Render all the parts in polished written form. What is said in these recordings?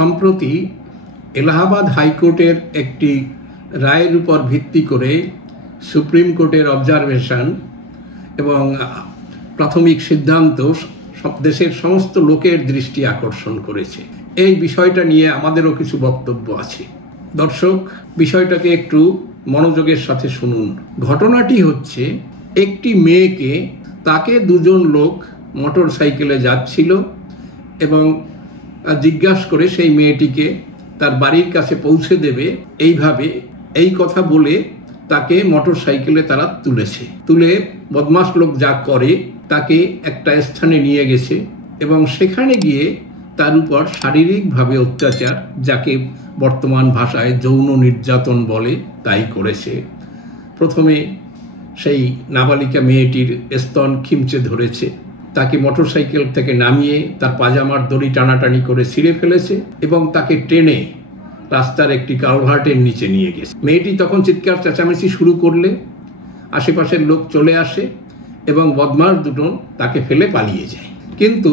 সম্প্রতি এলাহাবাদ হাইকোর্টের একটি রায়ের উপর ভিত্তি করে সুপ্রিম কোর্টের অবজারভেশন এবং প্রাথমিক সিদ্ধান্ত দেশের সমস্ত লোকের দৃষ্টি আকর্ষণ করেছে। এই বিষয়টা নিয়ে আমাদেরও কিছু বক্তব্য আছে। দর্শক, বিষয়টাকে একটু মনোযোগের সাথে শুনুন। ঘটনাটি হচ্ছে, একটি মেয়েকে তাকে দুজন লোক মোটর সাইকেলে যাচ্ছিল এবং জিজ্ঞাসা করে সেই মেয়েটিকে তার বাড়ির কাছে পৌঁছে দেবে এই কথা বলে তাকে মোটর সাইকেলে তারা তুলে বদমাশ লোক যা করে তাকে একটা স্থানে নিয়ে গেছে এবং সেখানে গিয়ে তার উপর শারীরিকভাবে অত্যাচার, যাকে বর্তমান ভাষায় যৌন নির্যাতন বলে, তাই করেছে। প্রথমে সেই নাবালিকা মেয়েটির স্তন খিমচে ধরেছে, তাকে মোটরসাইকেল থেকে নামিয়ে তার পাজামার দড়ি টানাটানি করে ছিঁড়ে ফেলেছে এবং তাকে টেনে রাস্তার একটি কালভার্টের নিচে নিয়ে গেছে। মেয়েটি তখন চিৎকার চেঁচামেচি শুরু করলে আশেপাশের লোক চলে আসে এবং বদমাশ দুটো তাকে ফেলে পালিয়ে যায়। কিন্তু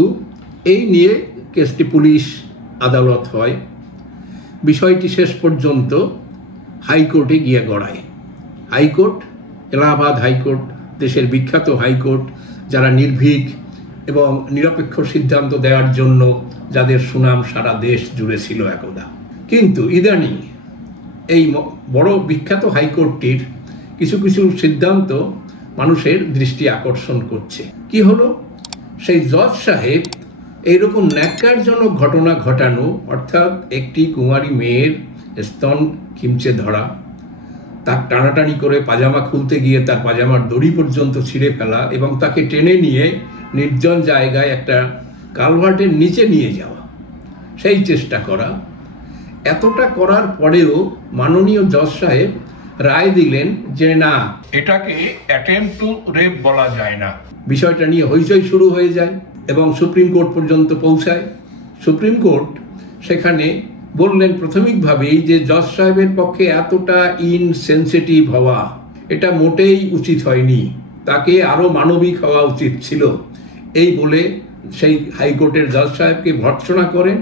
এই নিয়ে কেসটি পুলিশ আদালত হয়। বিষয়টি শেষ পর্যন্ত হাইকোর্টে গিয়ে গড়ায়। হাইকোর্ট, এলাহাবাদ হাইকোর্ট, দেশের বিখ্যাত হাইকোর্ট, যারা নির্ভীক এবং নিরপেক্ষ সিদ্ধান্ত দেওয়ার জন্য যাদের সুনাম সারা দেশ জুড়ে ছিল একদা। কিন্তু ইদানিং এই বড় বিখ্যাত হাইকোর্টটির কিছু কিছু সিদ্ধান্ত মানুষের দৃষ্টি আকর্ষণ করছে। কি হলো? সেই জজ সাহেব এইরকম ন্যাক্কারজনক ঘটনা ঘটানো, অর্থাৎ একটি কুমারী মেয়ের স্তন খিমচে ধরা, তার টানাটানি করে পাজামা খুলতে গিয়ে তার পাজামার দড়ি পর্যন্ত ছিঁড়ে ফেলা এবং তাকে টেনে নিয়ে নির্জন জায়গায় একটা কালভার্টের নিচে নিয়ে যাওয়া, সেই চেষ্টা করা। এতটা করার পরেও মাননীয় জজ সাহেব রায় দিলেন যে না, এটাকে অ্যাটেম্পট টু রেপ বলা যায় না। বিষয়টা নিয়ে হইচই শুরু হয়ে যায় এবং সুপ্রিম কোর্ট পর্যন্ত পৌঁছায়। সুপ্রিম কোর্ট সেখানে বললেন প্রাথমিকভাবেই যে জজ সাহেবের পক্ষে এতটা ইনসেনসিটিভ হওয়া এটা মোটেই উচিত হয়নি, তাকে আরো মানবিক হওয়া উচিত ছিল, এই বলে সেই হাইকোর্টের জজ সাহেবকে ভর্ৎসনা করেন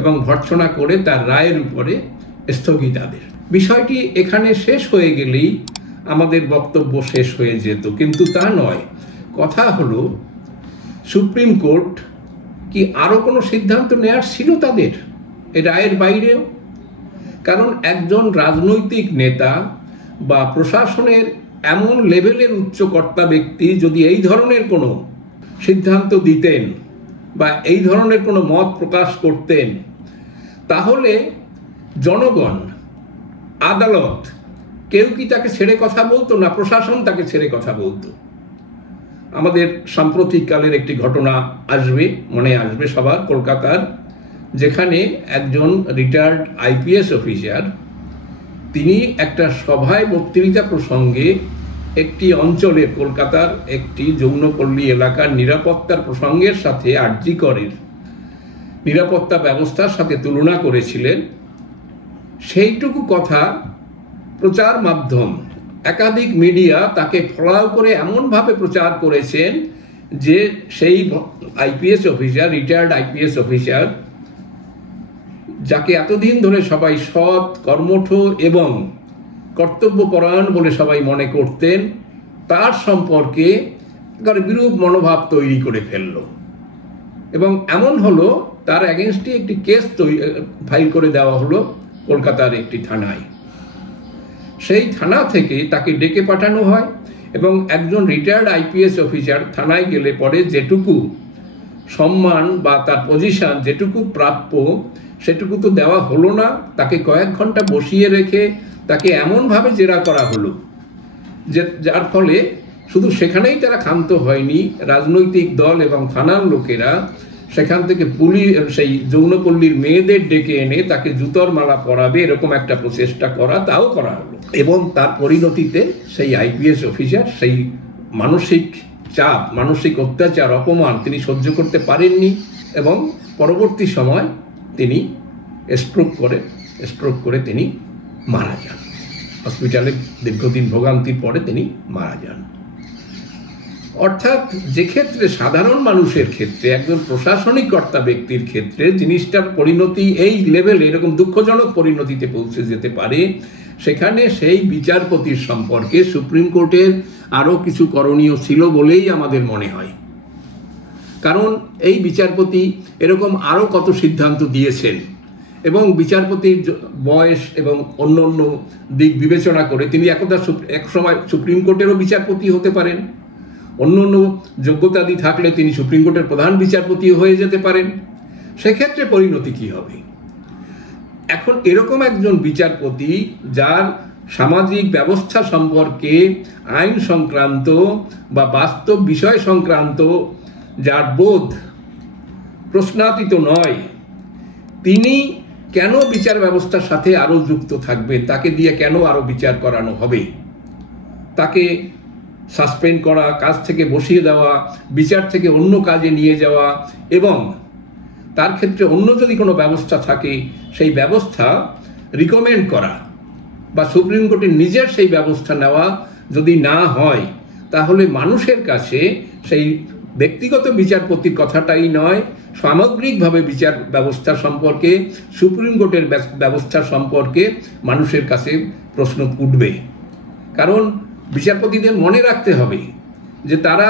এবং ভর্ৎসনা করে তার রায়ের উপরে স্থগিতাদেশ। বিষয়টি এখানে শেষ হয়ে গেলেই আমাদের বক্তব্য শেষ হয়ে যেত, কিন্তু তা নয়। কথা হলো, সুপ্রিম কোর্ট কি আরো কোনো সিদ্ধান্ত নেওয়ার ছিল তাদের এই রায়ের বাইরেও? কারণ একজন রাজনৈতিক নেতা বা প্রশাসনের এমন লেভেলের উচ্চকর্তা ব্যক্তি যদি এই ধরনের কোনো সিদ্ধান্ত দিতেন বা এই ধরনের কোনো মত প্রকাশ করতেন, তাহলে জনগণ, আদালত, কেউ কি তাকে ছেড়ে কথা বলতো না? প্রশাসন তাকে ছেড়ে কথা বলতো। আমাদের সাম্প্রতিককালের একটি ঘটনা মনে আসবে সবার, কলকাতার, যেখানে একজন রিটায়ার্ড আইপিএস অফিসার, তিনি একটা সভায় বক্তৃতা প্রসঙ্গে একটি অঞ্চলের, কলকাতার একটি যৌনপল্লী এলাকার নিরাপত্তার প্রসঙ্গের সাথে আরজিকরের নিরাপত্তা ব্যবস্থার সাথে তুলনা করেছিলেন। সেইটুকু কথা প্রচার মাধ্যম, একাধিক মিডিয়া তাকে ফলাও করে এমনভাবে প্রচার করেছেন যে সেই IPS officer, retired IPS officer, যাকে এতদিন ধরে সবাই সৎ, কর্মঠ এবং কর্তব্যপরায়ণ বলে সবাই মনে করতেন, তার সম্পর্কে বিরূপ মনোভাব তৈরি করে ফেলল এবং এমন হলো তার এগেনস্টে একটি কেস ফাইল করে দেওয়া হলো কলকাতার একটি থানায়। সেই থানা থেকে তাকে ডেকে পাঠানো হয় এবং একজন রিটায়ার্ড আইপিএস অফিসার থানায় গেলে পরে যেটুকু সম্মান বা তার পজিশন যেটুকু প্রাপ্য সেটুকু তো দেওয়া হলো না। তাকে কয়েক ঘন্টা বসিয়ে রেখে তাকে এমনভাবে জেরা করা হলো যে যার ফলে শুধু সেখানেই তারা ক্ষান্ত হয়নি, রাজনৈতিক দল এবং থানার লোকেরা সেখান থেকে সেই যৌনপল্লীর মেয়েদের ডেকে এনে তাকে জুতোর মালা পরাবে এরকম একটা প্রচেষ্টা করা, তাও করা হলো। এবং তার পরিণতিতে সেই আইপিএস অফিসার সেই মানসিক চাপ, মানসিক অত্যাচার, অপমান তিনি সহ্য করতে পারেননি এবং পরবর্তী সময় তিনি স্ট্রোক করে তিনি মারা যান। হসপিটালে দীর্ঘদিন ভোগান্তির পরে তিনি মারা যান। অর্থাৎ যে ক্ষেত্রে সাধারণ মানুষের ক্ষেত্রে, একজন প্রশাসনিক কর্তা ব্যক্তির ক্ষেত্রে জিনিসটার পরিণতি এই লেভেলে এরকম দুঃখজনক পরিণতিতে পৌঁছে যেতে পারে, সেখানে সেই বিচারপতির সম্পর্কে সুপ্রিম কোর্টের আরও কিছু করণীয় ছিল বলেই আমাদের মনে হয়। কারণ এই বিচারপতি এরকম আরও কত সিদ্ধান্ত দিয়েছেন এবং বিচারপতির বয়স এবং অন্য অন্য দিক বিবেচনা করে তিনি এক সময় সুপ্রিম কোর্টেরও বিচারপতি হতে পারেন, অন্য অন্য যোগ্যতাদি থাকলে তিনি সুপ্রিম কোর্টের প্রধান বিচারপতি হয়ে যেতে পারেন। সেক্ষেত্রে পরিণতি কি হবে? এখন এরকম একজন বিচারপতি যার সামাজিক ব্যবস্থা সম্পর্কে, আইন সংক্রান্ত বা বাস্তব বিষয় সংক্রান্ত যার বোধ প্রশ্নাতীত নয়, তিনি কেন বিচার ব্যবস্থার সাথে আরও যুক্ত থাকবেন? তাকে দিয়ে কেন আরও বিচার করানো হবে? তাকে সাসপেন্ড করা, কাজ থেকে বসিয়ে দেওয়া, বিচার থেকে অন্য কাজে নিয়ে যাওয়া এবং তার ক্ষেত্রে অন্য যদি কোনো ব্যবস্থা থাকে সেই ব্যবস্থা রিকমেন্ড করা বা সুপ্রিম কোর্টের নিজের সেই ব্যবস্থা নেওয়া যদি না হয়, তাহলে মানুষের কাছে সেই ব্যক্তিগত বিচারপতির কথাটাই নয়, সামগ্রিকভাবে বিচার ব্যবস্থা সম্পর্কে, সুপ্রিম কোর্টের ব্যবস্থা সম্পর্কে মানুষের কাছে প্রশ্ন উঠবে। কারণ বিচারপতিদের মনে রাখতে হবে যে তারা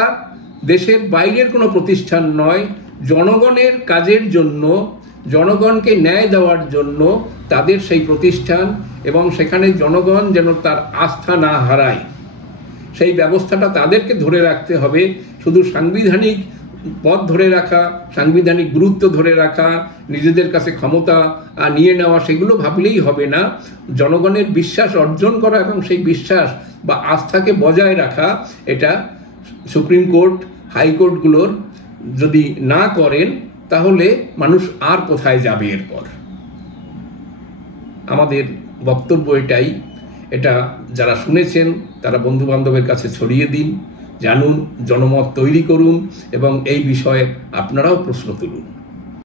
দেশের বাইরের কোনো প্রতিষ্ঠান নয়, জনগণের কাজের জন্য, জনগণকে ন্যায় দেওয়ার জন্য তাদের সেই প্রতিষ্ঠান, এবং সেখানে জনগণ যেন তার আস্থা না হারায় সেই ব্যবস্থাটা তাদেরকে ধরে রাখতে হবে। শুধু সাংবিধানিক পদ ধরে রাখা, সাংবিধানিক গুরুত্ব ধরে রাখা, নিজেদের কাছে ক্ষমতা নিয়ে নেওয়া, সেগুলো ভাবলেই হবে না। জনগণের বিশ্বাস অর্জন করা এবং সেই বিশ্বাস বা আস্থাকে বজায় রাখা, এটা সুপ্রিম কোর্ট, হাইকোর্টগুলোর যদি না করেন তাহলে মানুষ আর কোথায় যাবে এরপর? আমাদের বক্তব্য এটাই। এটা যারা শুনেছেন তারা বন্ধু বান্ধবের কাছে ছড়িয়ে দিন, জানুন, জনমত তৈরি করুন এবং এই বিষয়ে আপনারাও প্রশ্ন তুলুন।